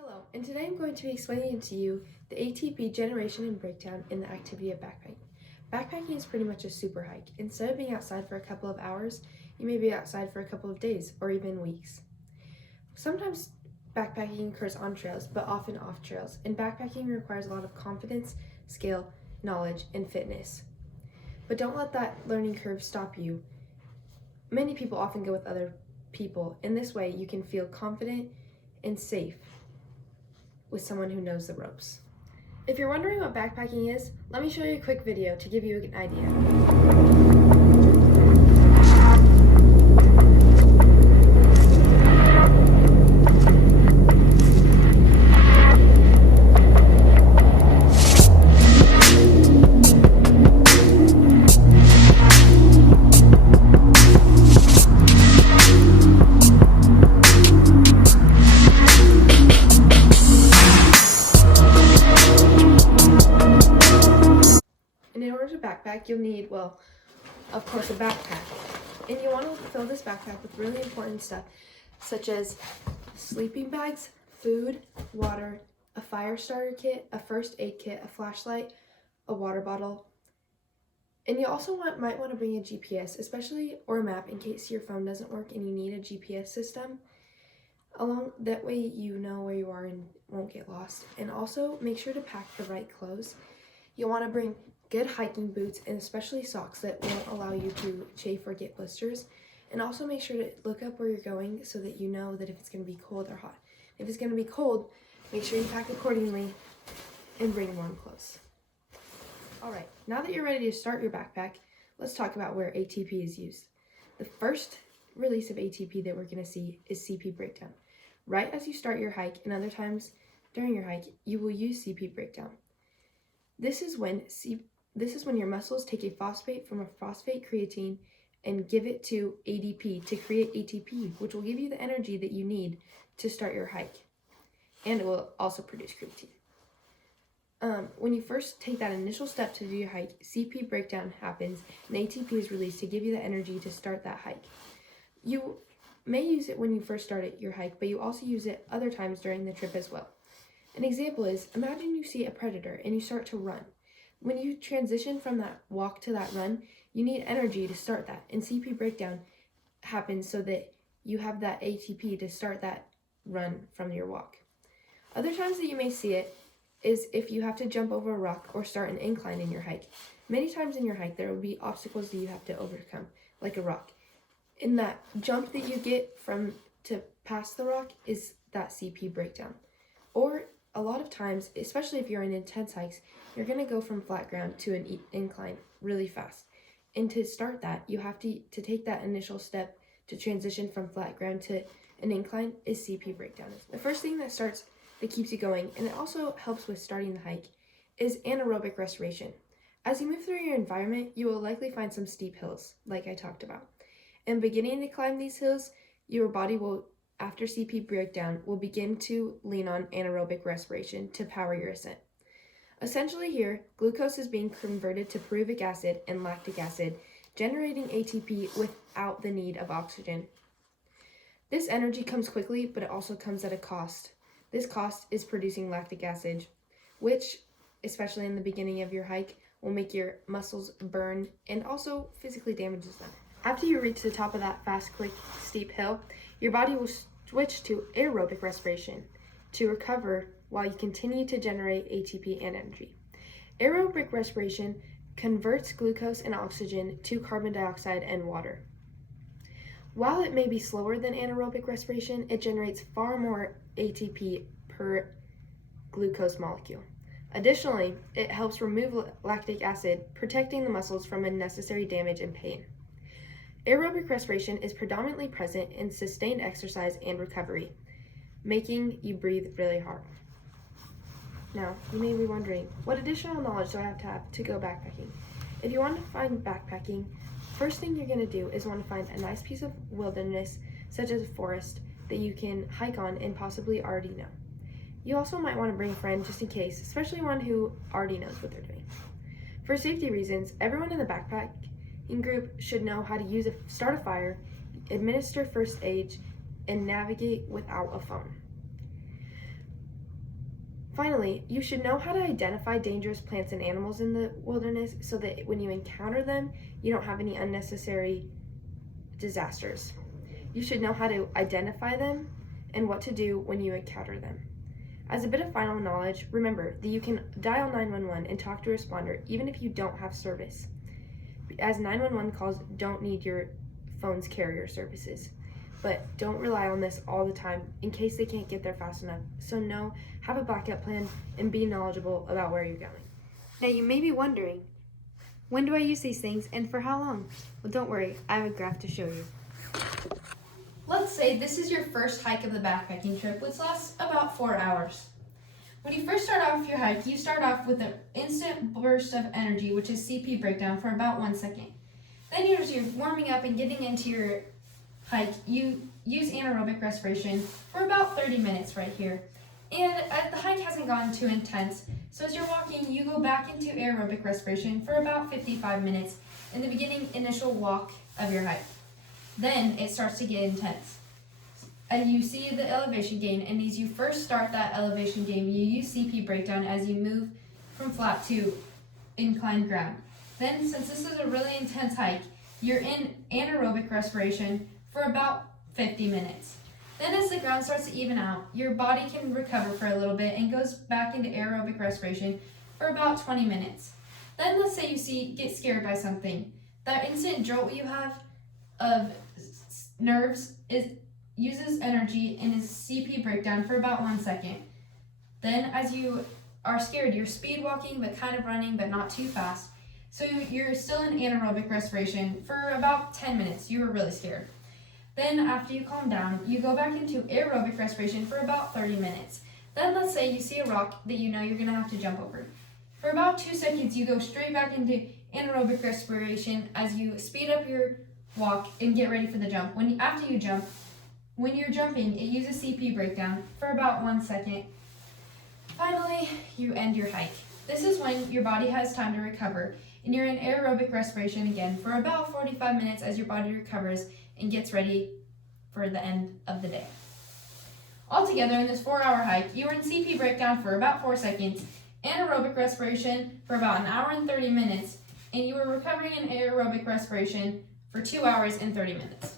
Hello, and today I'm going to be explaining to you the ATP generation and breakdown in the activity of backpacking. Backpacking is pretty much a super hike. Instead of being outside for a couple of hours, you may be outside for a couple of days or even weeks. Sometimes backpacking occurs on trails, but often off trails, and backpacking requires a lot of confidence, skill, knowledge, and fitness. But don't let that learning curve stop you. Many people often go with other people. In this way, you can feel confident and safe with someone who knows the ropes. If you're wondering what backpacking is, let me show you a quick video to give you an idea. And in order to backpack, you'll need, of course, a backpack. And you want to fill this backpack with really important stuff, such as sleeping bags, food, water, a fire starter kit, a first aid kit, a flashlight, a water bottle. And you also might want to bring a GPS, or a map in case your phone doesn't work and you need a GPS system. That way you know where you are and won't get lost. And also make sure to pack the right clothes. You'll want to bring good hiking boots and especially socks that won't allow you to chafe or get blisters. And also make sure to look up where you're going so that you know that if it's going to be cold or hot. If it's going to be cold, make sure you pack accordingly and bring warm clothes. Alright, now that you're ready to start your backpack, let's talk about where ATP is used. The first release of ATP that we're going to see is CP breakdown. Right as you start your hike and other times during your hike, you will use CP breakdown. This is when your muscles take a phosphate from a phosphate creatine and give it to ADP to create ATP, which will give you the energy that you need to start your hike. And it will also produce creatine. When you first take that initial step to do your hike, CP breakdown happens and ATP is released to give you the energy to start that hike. You may use it when you first started your hike, but you also use it other times during the trip as well. An example is, imagine you see a predator and you start to run. When you transition from that walk to that run, you need energy to start that, and CP breakdown happens so that you have that ATP to start that run from your walk. Other times that you may see it is if you have to jump over a rock or start an incline in your hike. Many times in your hike, there will be obstacles that you have to overcome, like a rock. In that jump that you get to pass the rock is that CP breakdown. Or a lot of times, especially if you're in intense hikes, you're going to go from flat ground to an incline really fast. And to start that, you have to take that initial step to transition from flat ground to an incline is CP breakdown. The first thing that keeps you going, and it also helps with starting the hike, is anaerobic respiration. As you move through your environment, you will likely find some steep hills, like I talked about. And beginning to climb these hills, your body will, after CP breakdown, will begin to lean on anaerobic respiration to power your ascent. Essentially here, glucose is being converted to pyruvic acid and lactic acid, generating ATP without the need of oxygen. This energy comes quickly, but it also comes at a cost. This cost is producing lactic acid, which, especially in the beginning of your hike, will make your muscles burn and also physically damages them. After you reach the top of that fast, quick, steep hill, your body will switch to aerobic respiration to recover while you continue to generate ATP and energy. Aerobic respiration converts glucose and oxygen to carbon dioxide and water. While it may be slower than anaerobic respiration, it generates far more ATP per glucose molecule. Additionally, it helps remove lactic acid, protecting the muscles from unnecessary damage and pain. Aerobic respiration is predominantly present in sustained exercise and recovery, making you breathe really hard. Now, you may be wondering, what additional knowledge do I have to go backpacking? If you want to find backpacking, first thing you're going to do is want to find a nice piece of wilderness, such as a forest, that you can hike on and possibly already know. You also might want to bring a friend just in case, especially one who already knows what they're doing. For safety reasons, everyone in the backpacking group should know how to start a fire, administer first aid, and navigate without a phone. Finally, you should know how to identify dangerous plants and animals in the wilderness so that when you encounter them, you don't have any unnecessary disasters. You should know how to identify them and what to do when you encounter them. As a bit of final knowledge, remember that you can dial 911 and talk to a responder even if you don't have service, as 911 calls don't need your phone's carrier services. But don't rely on this all the time in case they can't get there fast enough. So have a backup plan and be knowledgeable about where you're going. Now you may be wondering, when do I use these things and for how long? Well, don't worry, I have a graph to show you. Let's say this is your first hike of the backpacking trip, which lasts about 4 hours. When you first start off your hike, you start off with an instant burst of energy, which is CP breakdown, for about 1 second. Then as you're warming up and getting into your hike, you use anaerobic respiration for about 30 minutes right here. And the hike hasn't gotten too intense, so as you're walking, you go back into aerobic respiration for about 55 minutes in the beginning initial walk of your hike. Then it starts to get intense. You see the elevation gain, and as you first start that elevation gain, you use CP breakdown as you move from flat to inclined ground. Then, since this is a really intense hike, you're in anaerobic respiration for about 50 minutes. Then as the ground starts to even out, your body can recover for a little bit and goes back into aerobic respiration for about 20 minutes. Then let's say you get scared by something. That instant jolt you have of nerves uses energy and is CP breakdown for about 1 second. Then as you are scared, you're speed walking but kind of running but not too fast. So you're still in anaerobic respiration for about 10 minutes. You were really scared. Then after you calm down, you go back into aerobic respiration for about 30 minutes. Then let's say you see a rock that you know you're going to have to jump over. For about 2 seconds, you go straight back into anaerobic respiration as you speed up your walk and get ready for the jump. After you jump, when you're jumping, it uses CP breakdown for about 1 second. Finally, you end your hike. This is when your body has time to recover, and you're in aerobic respiration again for about 45 minutes as your body recovers and gets ready for the end of the day. Altogether, in this 4-hour hike, you were in CP breakdown for about 4 seconds, anaerobic respiration for about 1 hour and 30 minutes, and you were recovering in aerobic respiration for 2 hours and 30 minutes.